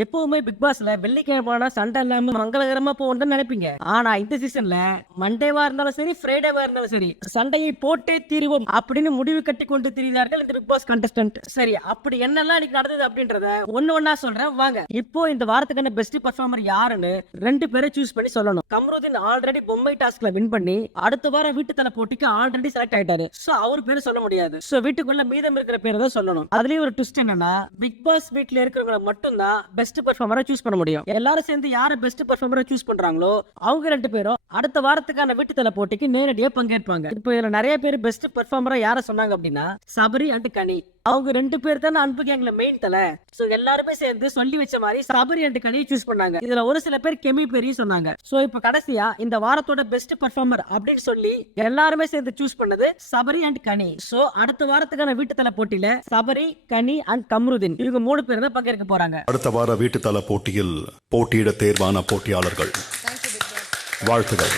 எப்பவுமே பிக் பாஸ்ல வெள்ளிக்கிழமை சண்டை இல்லாம மங்களகரமா போகணும்னு நினைப்பீங்க. ஆனா இந்த சீசன்ல மண்டேவா இருந்தாலும் சரி, ஃப்ரைடேவா இருந்தாலும் சரி, சண்டையை போட்டே தீருவோம் அப்படின்னு முடிவு கட்டி கொண்டு திரிகிறார்கள் இந்த பிக் பாஸ் கண்டஸ்டன்ட். சரி, அப்படி என்னெல்லாம் இன்னைக்கு நடந்தது அப்படின்றத ஒண்ணா சொல்றேன் வாங்க. இப்போ இந்த வாரத்துக்கான பெஸ்ட் பர்ஃபார்மர் யாருன்னு 2 பேரை சூஸ் பண்ணி சொல்லணும். கம்ருதீன் ஆல்ரெடி பொம்மை டாஸ்க்ல வின் பண்ணி அடுத்த வாரம் வீட்டு தலை போட்டிக்கு ஆல்ரெடி செலக்ட் ஆயிட்டாரு. சோ அவர் பேரு சொல்ல முடியாது. சோ வீட்டுக்குள்ள மீதம் இருக்கிற பேரை தான் சொல்லணும். அதுலயும் ஒரு ட்விஸ்ட் என்னன்னா, பிக் பாஸ் வீட்ல இருக்கிறவங்க மட்டும் தான் பெஸ்ட் பெர்ஃபார்மரா சூஸ் பண்ண முடியும். எல்லாரும் சேர்ந்து யாரை பெஸ்ட் பெர்ஃபார்மரா சூஸ் பண்றாங்களோ அவங்க 2 பேரும் அடுத்த வாரத்துக்கான வீட்டு தலை போட்டிக்கு நேரடியா பங்கேற்பாங்க. இப்போ இதுல நிறைய பேர் பெஸ்ட் பெர்ஃபார்மரா யாரை சொன்னாங்க அப்படின்னா, சபரி அண்ட் கனி. அவங்க 2 பேர் தான் அன்பு கேங்ல மெயின் தலை. சோ எல்லாருமே சேர்ந்து சொல்லி வச்ச மாதிரி சபரி அண்ட் கனியை சூஸ் பண்ணாங்க. இதுல ஒரு சில பேர் கெமி பேரையும் சொன்னாங்க. சோ இப்போ கடைசியா இந்த வாரத்தோட பெஸ்ட் பெர்ஃபார்மர் அப்படின்னு சொல்லி எல்லாருமே சேர்ந்து சூஸ் பண்ணது சபரி அண்ட் கனி. சோ அடுத்த வாரத்துக்கான வீட்டு தலை போட்டியில சபரி, கனி அண்ட் கம்ருதீன் இவங்க 3 பேர் தான் பங்கேற்க போறாங்க. அடுத்த வார வீட்டு தலை போட்டியில் போட்டியிட தேர்வான போட்டியாளர்கள் வாழ்த்துகள்.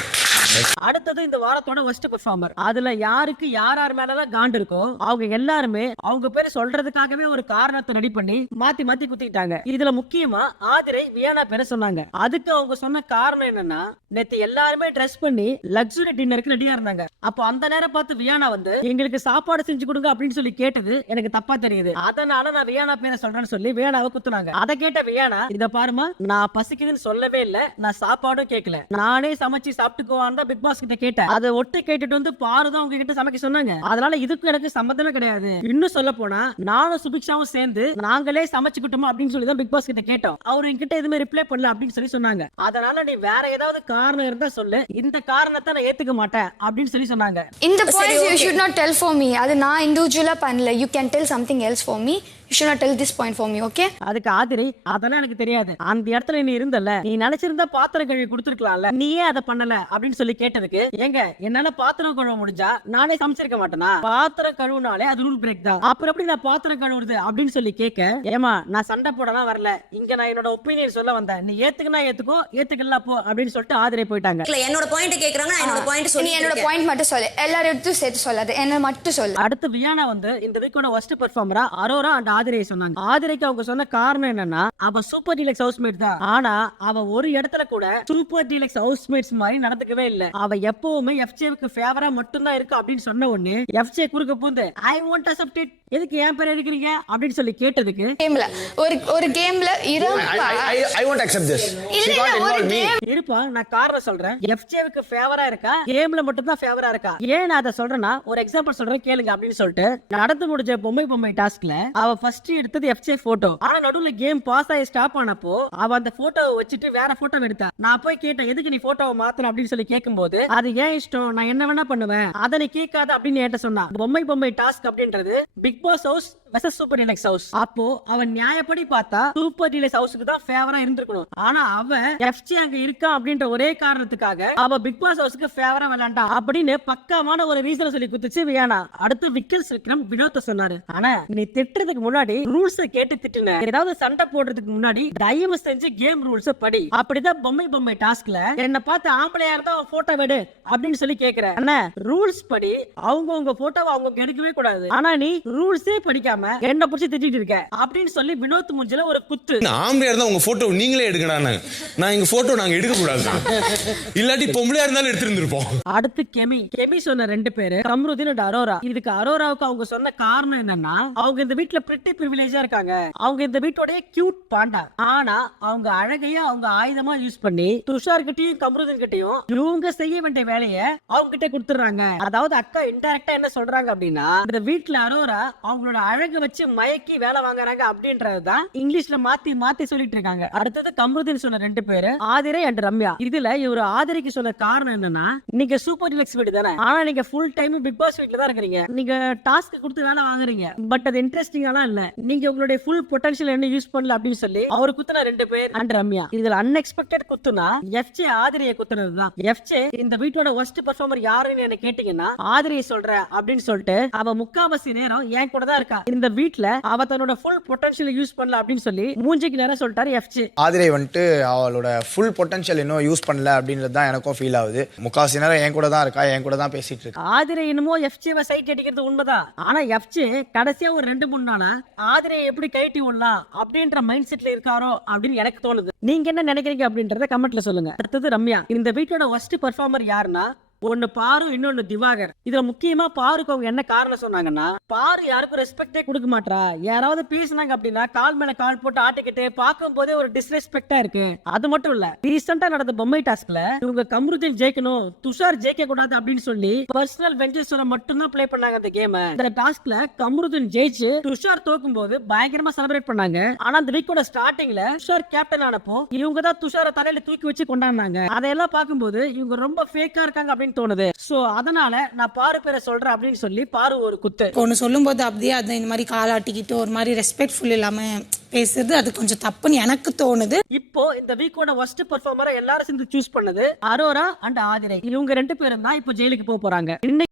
அடுத்தது இந்த வாரத்தோட ஃபர்ஸ்ட் பெர்ஃபார்மர். அதுல யாருக்கு யார் மேலலாம் காண்ட் இருக்கோ அவங்க எல்லாருமே அவங்க பேரை சொல்றதுக்காகவே ஒரு காரணத்தை ரெடி பண்ணி மாத்தி மாத்தி குத்திட்டாங்க. இதுல முக்கியமா ஆதிரை, வியானா பேரை சொன்னாங்க. அதுக்கு அவங்க சொன்ன காரணம் என்னன்னா, நேத்து எல்லாருமே ட்ரெஸ் பண்ணி லக்ஸுரி டின்னருக்கு ரெடியா இருந்தாங்க. அப்போ அந்த நேரம் பார்த்து வியானா வந்து எங்களுக்கு சாப்பாடு செஞ்சு கொடுங்க அப்படின்னு சொல்லி கேட்டது எனக்கு தப்பா தெரியுது. அதனால நான் வியானா பேரை சொல்றேன்னு சொல்லி வியானாவை குத்துனாங்க. அதை கேட்ட வியானா, இத பாருமா, நான் பசிக்குதுன்னு சொல்லவே இல்ல, நான் சாப்பாடும் கேட்கல, நானே சமைச்சு சாப்பிட்டுக்குவான் பிக் பாஸ் கிட்ட கேட்டேன். அதை ஒட்டு கேட்டுட்டு வந்து பாருதான் உங்க கிட்ட சமைக்க சொன்னாங்க. அதனால இதுக்கு எனக்கு சம்பந்தமே கிடையாது. இன்னும் சொல்ல போனா நானும் சுபிக்ஷாவும் சேர்ந்து நாங்களே சமைச்சுக்கிட்டோம் அப்படின்னு சொல்லி தான் பிக் பாஸ் கிட்ட கேட்டோம். அவரு என்கிட்ட எதுவுமே ரிப்ளை பண்ணல அப்படின்னு சொல்லி சொன்னாங்க. அதனால நீ வேற ஏதாவது காரணம் இருந்தா சொல்லு, இந்த காரணத்தை நான் ஏத்துக்க மாட்டேன் அப்படின்னு சொல்லி சொன்னாங்க. இந்த point you should not tell for me. அது நான் இண்டிவிஜுவலா பண்ணல. You can tell something else for me. You should not tell this point for me, okay? அதுக்கு ஆதிரி, அதெல்லாம் எனக்கு தெரியாது, அந்த இடத்துல நீ இருந்தல, நீ நினைச்சிருந்தா பாத்திரம் கழுவி கொடுத்துருக்கலாம்ல, நீயே அதை பண்ணல அப்படின்னு சொல்லி கேட்டதுக்கு, ஏங்க என்னால பாத்திரம் கழுவ முடிஞ்சா நானே சமைச்சிருக்க மாட்டேனா? பாத்திரம் கழுவுனாலே அது ரூல் பிரேக் தான், அப்புறம் எப்படி நான் பாத்திரம் கழுவுறது அப்படின்னு சொல்லி கேட்க, ஏமா நான் சண்டை போடலாம் வரல, இங்க நான் என்னோட ஒப்பீனியன் சொல்ல வந்தேன், நீ ஏத்துக்குனா ஏத்துக்கோ, ஏத்துக்கலாம் போ அப்படின்னு சொல்லிட்டு ஆதிரை போயிட்டாங்க. என்னோட பாயிண்ட் கேக்குறாங்க, என்னோட பாயிண்ட் சொல்லி, நீ என்னோட பாயிண்ட் மட்டும் சொல்லு, எல்லாரும் எடுத்து சேர்த்து சொல்லாத, என்ன மட்டும் சொல்லு. அடுத்து வியானா வந்து இந்த வீக்கோட ஃபர்ஸ்ட் பெர்ஃபார்மரா அரோரா அண்ட் ஆதிரை சொன்னாங்க. ஆதிரைக்கு அவங்க சொன்ன காரணம் என்னன்னா, அவ சூப்பர் டீலக்ஸ் ஹவுஸ்மேட் தான், ஆனா அவ ஒரு இடத்துல கூட சூப்பர் டீலக்ஸ் ஹவுஸ்மேட்ஸ் மாதிரி நடந்துக்கவே இல்ல. அவ எப்பவுமே எஃப்ஜேக்கு ஃபேவரா மட்டும் தான் இருக்கு அப்படின்னு சொன்ன உடனே எஃப்ஜே குறுக்க பூந்து I want to accept it, எதுக்கு ஏன் பேர் எடுக்கிறீங்க அப்படின்னு சொல்லி கேட்டதுக்கு, கேம்ல ஒரு கேம்ல I won't accept this. She got involved me. இருப்பா, நான் காரணம் சொல்றேன். எஃப்ஜேக்கு ஃபேவரா இருக்கா, கேம்ல மட்டும் தான் ஃபேவரா இருக்கா? ஏன் நான் அதை சொல்றேன்னா, ஒரு எக்ஸாம்பிள் சொல்றேன் கேளுங்க அப்படின்னு சொல்லிட்டு நடந்து முடிஞ்ச பொம்மை டாஸ்க்ல அவ ஃபர்ஸ்ட் எடுத்தது எஃப்ஜே போட்டோ. ஆனா நடுவுல கேம் பாஸ் ஆகி ஸ்டாப் ஆனப்போ அவ அந்த போட்டோவை வச்சுட்டு வேற போட்டோ எடுத்தா. நான் போய் கேட்டேன், எதுக்கு நீ போட்டோவை மாத்தணும் அப்படின்னு சொல்லி கேட்கும்போது, அது ஏன் இஷ்டம், நான் என்ன வேணா பண்ணுவேன், அதை நீ கேட்காத அப்படின்னு என்கிட்ட சொன்னா. பொம்மை டாஸ்க் அப்படின்றது Bigg Boss house versus super deluxe house. அப்போ அவன் நியாயப்படி பார்த்தா சூப்பர் டீலக்ஸ் ஹவுஸ்க்கு தான் ஃபேவரா இருந்திருக்கணும். ஆனா அவ எஃப்ஜே அங்க இருக்கா அப்படின்ற ஒரே காரணத்துக்காக அவ பிக் பாஸ் ஹவுஸ்க்கு ஃபேவரா விளையாண்டா அப்படின்னு பக்காவான ஒரு ரீசன் சொல்லி குத்துச்சு வியானா. அடுத்து விக்கல்ஸ் விக்ரம் வினோத் சொன்னாரு, ஆனா நீ திட்டுறதுக்கு முன்னாடி ரூல்ஸ் கேட்டு திட்டுன, ஏதாவது சண்டை போடுறதுக்கு முன்னாடி தயவு செஞ்சு கேம் ரூல்ஸ் படி. அப்படிதான் பொம்மை டாஸ்க்ல என்ன பார்த்து ஆம்பளையா இருந்தா போட்டோ வெடு அப்படின்னு சொல்லி கேக்குற. அண்ணா ரூல்ஸ் படி அவங்க போட்டோவை அவங்க எடுக்கவே கூடாது, ஆனா நீ ரூல்ஸே படிக்காம என்ன புடிச்சு திட்டிட்டு இருக்க அப்படின்னு சொல்லி வினோத் மூஞ்சில ஒரு குத்து. ஆம்பளையா இருந்தா உங்க போட்டோ நீங்களே எடுக்கடா, நான் எங்க போட்டோ நாங்க எடுக்க கூடாது, இல்லாட்டி பொம்பளையா இருந்தாலும் எடுத்திருந்திருப்போம். அடுத்து கெமி சொன்ன 2 பேரு கம்ருதீன் அண்ட் அரோரா. இதுக்கு அரோராவுக்கு அவங்க சொன்ன காரணம் என்னன்னா, அவங்க இந்த வீட்ல பிரிட்டி பிரிவிலேஜா இருக்காங்க, அவங்க இந்த வீட்டோட கியூட் பாண்டா, ஆனா அவங்க அழகையா அவங்க ஆயுதமா யூஸ் பண்ணி துஷார் கிட்டயும் கம்ருதீன் கிட்டயும் இவங்க செய்ய வேண்டிய வேலையை அவங்க கிட்ட கொடுத்துறாங்க. அதாவது அக்கா இன்டைரக்டா என்ன சொல்றாங்க அப்படின்னா, இந்த வீட்ல அரோரா அவங்களோட அழகு வச்சு மயக்கி வேலை வாங்குறாங்க அப்படின்றதுதான் இங்கிலீஷ்ல மாத்தி சொல்லிட்டு இருக்காங்க. அடுத்தது கம்ருதீன் சொன்ன 2 பேரு ஆதிரை அண்ட் ரம்யா. இதுல இவரு ஆதிரைக்கு சொன்ன காரணம் என்னன்னா, நீங்க சூப்பர் டீலக்ஸ் வீடு தானே, ஆனா நீங்க ஃபுல் டைம் பிக் பாஸ் வீட்ல தான் இருக்கீங்க, நீங்க டாஸ்க் கொடுத்து வேலை வாங்குறீங்க, பட் அது இன்ட்ரெஸ்டிங்காலாம் இல்ல, நீங்க உங்களுடைய ஃபுல் பொட்டன்ஷியல் என்ன யூஸ் பண்ணல அப்படின்னு சொல்லி அவர் குத்துன 2 பேர் அண்ட் ரம்யா. இதுல அன்எக்ஸ்பெக்டட் குத்துனா எஃப்ஜே ஆதிரையை குத்துனதுதான். எஃப்ஜே இந்த வீட்டோட வொர்ஸ்ட் பெர்ஃபார்மர் யாருன்னு என்ன கேட்டீங்கன்னா ஆதிரையை சொல்ற அப்படின்னு சொல்லிட்டு அவ முக்காவாசி நேரம் என் கூட தான் இருக்கா. இந்த இந்த வீட்ல அவ தன்னோட ஃபுல் பொட்டன்ஷியல் யூஸ் பண்ணல அப்படின்னு சொல்லி மூஞ்சிக்கு நேரா சொல்லிட்டாரு எஃப்ஜே. ஆதிரை வந்துட்டு அவளோட ஃபுல் பொட்டன்ஷியல் இன்னும் யூஸ் பண்ணல அப்படின்றது தான் எனக்கும் ஃபீல் ஆகுது. முக்காசி நேரம் என் கூட தான் இருக்கா, என் கூட தான் பேசிட்டு இருக்கா. ஆதிரை என்னமோ எஃப்ஜேவை சைட் அடிக்கிறது உண்மைதான். ஆனா எஃப்ஜே கடைசியா ஒரு 2-3 நாளா ஆதிரையை எப்படி கைட்டி விடலாம் அப்படின்ற மைண்ட் செட்ல இருக்காரோ அப்படின்னு எனக்கு தோணுது. நீங்க என்ன நினைக்கிறீங்க அப்படின்றத கமெண்ட்ல சொல்லுங்க. அடுத்தது ரம்யா. இந்த வீட்டோட ஒஸ்ட் பெர்ஃபார்மர் யாருன்னா ஒன்னு பாரு, இன்னொன்னு திவாகர். இதுல முக்கியமா பாருக்கு அவங்க என்ன காரணம் சொன்னாங்கன்னா, பாரு யாருக்கும் ரெஸ்பெக்டே கொடுக்க மாட்டா, யாராவது பேசினாங்க அப்படின்னா கால் மேல கால் போட்டு ஆட்டிக்கிட்டு பார்க்கும் போதே ஒரு டிஸ்ரெஸ்பெக்டா இருக்கு. அது மட்டும் இல்ல, ரீசெண்டா நடந்த பொம்மை டாஸ்க்ல இவங்க கம்ருதீன் ஜெயிக்கணும், துஷார் ஜெயிக்க கூடாது அப்படின்னு சொல்லி பர்சனல் வெஞ்சர்ஸோட மட்டும்தான் ப்ளே பண்ணாங்க அந்த கேம். இந்த டாஸ்க்ல கம்ருதீன் ஜெயிச்சு துஷார் தோக்கும் போது பயங்கரமா செலிப்ரேட் பண்ணாங்க. ஆனா அந்த வீக்கோட ஸ்டார்டிங்ல துஷார் கேப்டன் ஆனப்போ இவங்க தான் துஷாரை தலையில தூக்கி வச்சு கொண்டாடினாங்க. அதையெல்லாம் பார்க்கும்போது இவங்க ரொம்ப ஃபேக்கா இருக்காங்க அப்படின்னு தோணுது. சோ அதனால நான் பாரு பேரை சொல்றேன் அப்படின்னு சொல்லி பாரு ஒரு குத்து ஒன்று சொல்லும்போது அப்படியே அது இந்த மாதிரி காலாட்டிக்கிட்டு ஒரு மாதிரி ரெஸ்பெக்ட்ஃபுல் இல்லாம பேசுறது அது கொஞ்சம் தப்புன்னு எனக்கு தோணுது. இப்போ இந்த வீக்கோட ஒஸ்ட் பெர்ஃபார்மரை எல்லாரும் சேர்ந்து சூஸ் பண்ணது அரோரா அண்ட் ஆதிரை. இவங்க 2 பேரும் தான் இப்போ ஜெயிலுக்கு போறாங்க.